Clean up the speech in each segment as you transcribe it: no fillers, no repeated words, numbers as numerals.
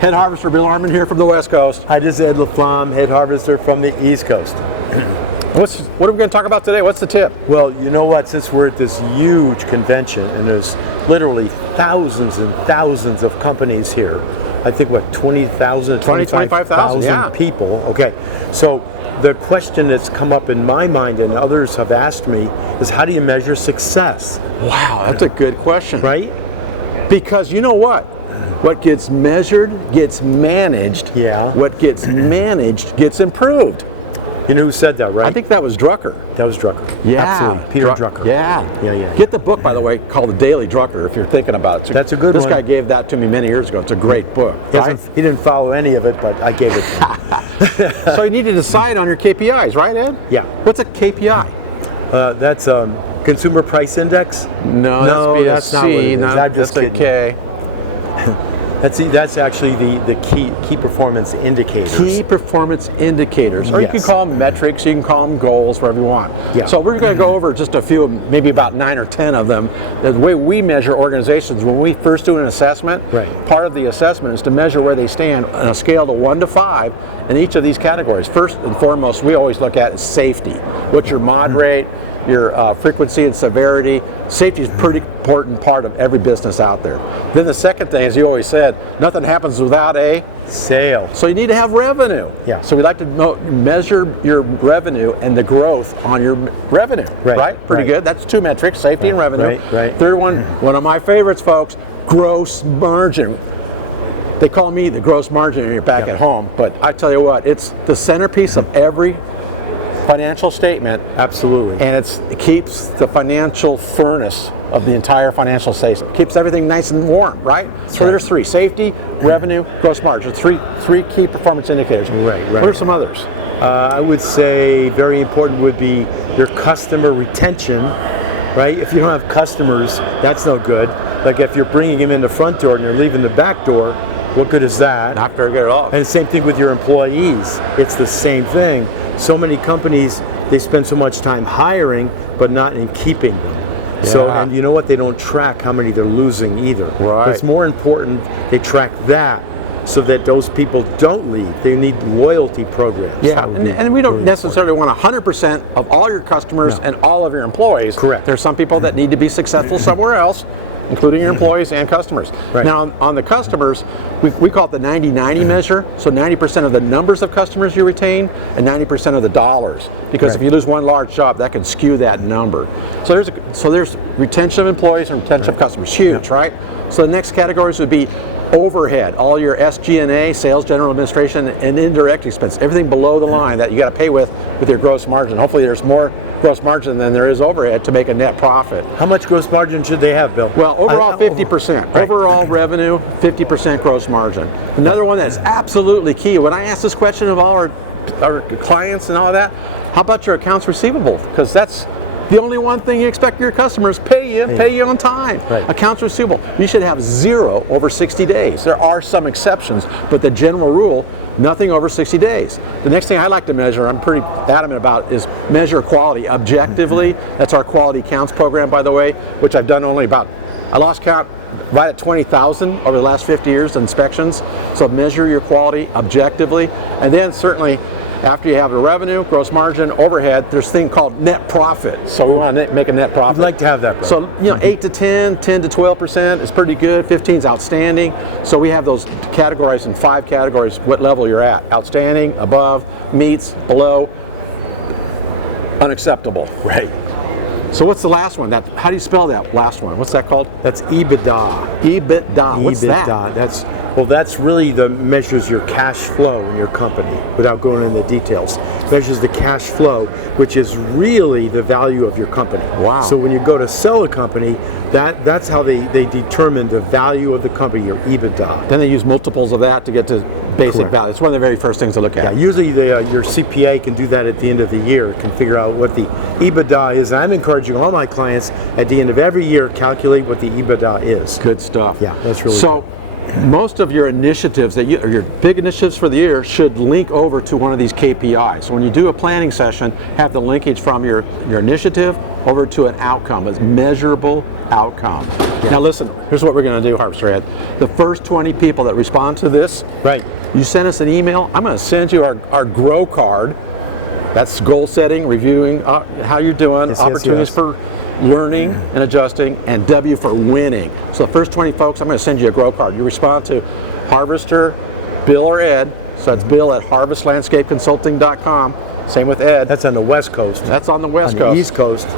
Head harvester Bill Harmon here from the West Coast. Hi, this is Ed LaFlamme, head harvester from the East Coast. What are we going to talk about today? What's the tip? Well, you know what? Since we're at this huge convention and there's literally thousands and thousands of companies here, I think what, 20,000, 25,000 yeah. people. Okay, so the question that's come up in my mind and others have asked me is, how do you measure success? Wow, that's a good question. Right? Because you know what? What gets measured gets managed. Yeah. What gets managed gets improved. You know who said that, right? I think that was Drucker. That was Drucker. Yeah. Absolutely. Peter Drucker. Yeah. Get the book, by the way, called The Daily Drucker, if you're thinking about it. That's a good one. This guy gave that to me many years ago. It's a great book. He didn't follow any of it, but I gave it to him. So you need to decide on your KPIs, right, Ed? Yeah. What's a KPI? That's Consumer Price Index. No, that's not what it is. I'm just That's a kidding. K. That's actually the key performance indicators. Key performance indicators, or you can call them metrics, you can call them goals, whatever you want. Yeah. So we're going to go over just a few, maybe about 9 or 10 of them. The way we measure organizations, when we first do an assessment, part of the assessment is to measure where they stand on a scale of 1 to 5 in each of these categories. First and foremost, we always look at is safety. What's your mod rate, your frequency and severity. Safety is a pretty important part of every business out there. Then the second thing, as you always said, nothing happens without a sale. So you need to have revenue. Yeah. So we like to measure your revenue and the growth on your revenue. Right? Pretty good. That's 2 metrics, safety and revenue. Right. Third one of my favorites, folks, gross margin. They call me the gross margin when you're back at home, but I tell you what, it's the centerpiece of every financial statement. Absolutely. And it keeps the financial furnace of the entire financial statement. It keeps everything nice and warm, right? So there's 3: safety, revenue, gross margin. Three key performance indicators. Right. What are some others? I would say very important would be your customer retention, right? If you don't have customers, that's no good. Like if you're bringing them in the front door and you're leaving the back door, what good is that? Not very good at all. And the same thing with your employees. It's the same thing. So many companies, they spend so much time hiring, but not in keeping them. Yeah. So, and you know what? They don't track how many they're losing either. Right. But it's more important they track that so that those people don't leave. They need loyalty programs. Yeah, and we don't necessarily want 100% of all your customers and all of your employees. Correct. There's some people that need to be successful somewhere else, including your employees and customers. Right. Now, on the customers, we call it the 90-90 measure. So 90% of the numbers of customers you retain and 90% of the dollars. Because if you lose one large job, that can skew that number. So there's retention of employees and retention of customers. Huge, right? So the next categories would be overhead, all your SG&A, sales, general administration, and indirect expense, everything below the line that you got to pay with your gross margin. Hopefully there's more gross margin than there is overhead to make a net profit. How much gross margin should they have, Bill? Well, overall 50%. Right. Overall revenue, 50% gross margin. Another one that's absolutely key, when I ask this question of all our clients and all that, how about your accounts receivable? Because that's the only one thing you expect your customers pay you on time. Right. Accounts receivable, you should have 0 over 60 days. There are some exceptions, but the general rule, nothing over 60 days. The next thing I like to measure, I'm pretty adamant about, is measure quality objectively. That's our quality counts program, by the way, which I've done only about, I lost count right at 20,000 over the last 50 years inspections. So measure your quality objectively. And then certainly, after you have the revenue, gross margin, overhead, there's a thing called net profit. So we want to make a net profit. I'd like to have that, bro. So 8 to 10, 10 to 12% is pretty good. 15 is outstanding. So we have those categorized in 5 categories. What level you're at? Outstanding, above, meets, below, unacceptable. Right. So what's the last one? How do you spell that last one? What's that called? That's EBITDA. EBITDA. What's that? That's really measures your cash flow in your company, without going into the details. Measures the cash flow, which is really the value of your company. Wow. So when you go to sell a company, that's how they determine the value of the company, your EBITDA. Then they use multiples of that to get to basic value. It's one of the very first things to look at. Yeah, usually your CPA can do that at the end of the year, can figure out what the EBITDA is. And I'm encouraging all my clients at the end of every year calculate what the EBITDA is. Good stuff. Yeah, that's really so. most of your initiatives or your big initiatives for the year should link over to one of these KPIs. So when you do a planning session, have the linkage from your initiative over to an outcome, a measurable outcome. Yeah. Now listen, here's what we're going to do, Harvester Ed. The first 20 people that respond to this, right? You send us an email. I'm going to send you our grow card. That's goal setting, reviewing how you're doing, opportunities for learning and adjusting, and W for winning. So the first 20 folks, I'm going to send you a grow card. You respond to Harvester, Bill, or Ed. So that's Bill at harvestlandscapeconsulting.com. Same with Ed. That's on the West Coast. That's on the West Coast. On the East Coast.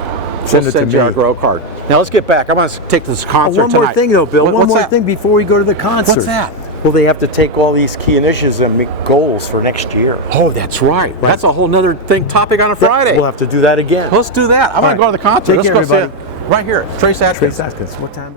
We'll send you our grow card. Now let's get back. I want to take this concert one more tonight. thing though, Bill. One more that? thing before we go to the concert. What's that? Well, they have to take all these key initiatives and make goals for next year. Oh, that's right. That's a whole nother topic on a Friday. We'll have to do that again. Let's do that. I want to go to the concert. Take Let's care, go everybody. see it. Right here, Trace Atkins. Trace Atkins. What time is it?